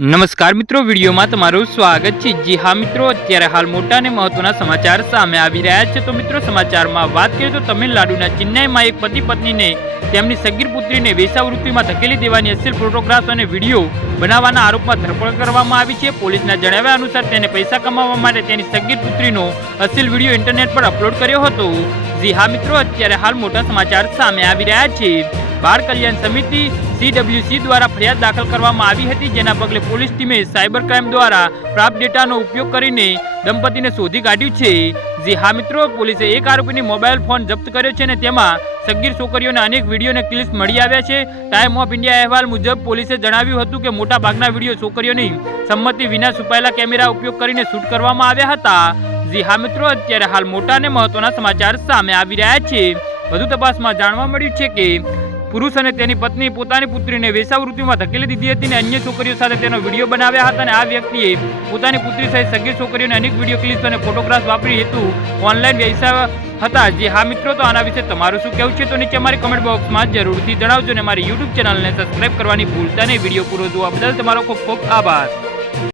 નમસ્કાર મિત્રો, વિડીયોમાં તમારું સ્વાગત છે। જી હા મિત્રો, અત્યારે હાલ મોટા અને મહત્વના સમાચાર સામે આવી રહ્યા છે। તો મિત્રો, સમાચારમાં વાત કરીએ તો તમિલનાડુના ચેન્નાઈમાં એક પતિ પત્નીને તેમની સગીર પુત્રીને વેશ્યાવૃત્તિમાં ધકેલી દેવાની અશ્લીલ ફોટોગ્રાફ્સ અને વિડીયો બનાવવાના આરોપમાં ધરપકડ કરવામાં આવી છે। પોલીસના જણાવ્યા અનુસાર તેને પૈસા કમાવવા માટે તેની સગીર પુત્રીનો અશ્લીલ વિડીયો ઇન્ટરનેટ પર અપલોડ કર્યો હતો। જી હા મિત્રો, અત્યારે હાલ મોટા સમાચાર સામે આવી રહ્યા છે। બાળ કલ્યાણ સમિતિ CWC દ્વારા ફરિયાદ દાખલ કરવામાં આવી હતી, જેના પગલે પોલીસ ટીમે સાયબર ક્રાઇમ દ્વારા પ્રાપ્ત ડેટાનો ઉપયોગ કરીને દંપતીને શોધી કાઢ્યું છે। જી હા મિત્રો, પોલીસે એક આરોપીની મોબાઈલ ફોન જપ્ત કર્યો છે અને તેમાં સગીર છોકરીઓના અનેક વિડીયો અને ક્લિપ્સ મળી આવ્યા છે। ટાઈમ ઓફ ઇન્ડિયા અહેવાલ મુજબ પોલીસે જણાવ્યું હતું કે મોટા ભાગના વિડીયો છોકરીઓની સંમતિ વિના છુપાયેલા કેમેરા ઉપયોગ કરીને શૂટ કરવામાં આવ્યા હતા। જી હા મિત્રો, અત્યારે હાલ મોટા અને મહત્વના સમાચાર સામે આવી રહ્યા છે। વધુ તપાસમાં જાણવા મળ્યું છે કે પુરુષ અને તેની પત્ની પોતાની પુત્રીને વેશ્યાવૃત્તિમાં ધકેલી દીધી હતી અને અન્ય છોકરીઓ સાથે તેનો વિડીયો બનાવ્યા હતા અને આ વ્યક્તિએ પોતાની પુત્રી સહિત સગીર છોકરીઓને અનેક વિડીયો ક્લિપ્સ અને ફોટોગ્રાફ્સ વાપરી હેતુ ઓનલાઈન વ્યવસાય હતા। જે હા મિત્રો, તો આના વિશે તમારું શું કહેવું છે તો નીચે અમારી કમેન્ટ બોક્સમાં જરૂરથી જણાવજો અને મારી YouTube ચેનલને સબસ્ક્રાઇબ કરવાની ભૂલતા નહીં। વિડીયો પૂરો જોવા બદલ તમારો ખૂબ ખૂબ આભાર।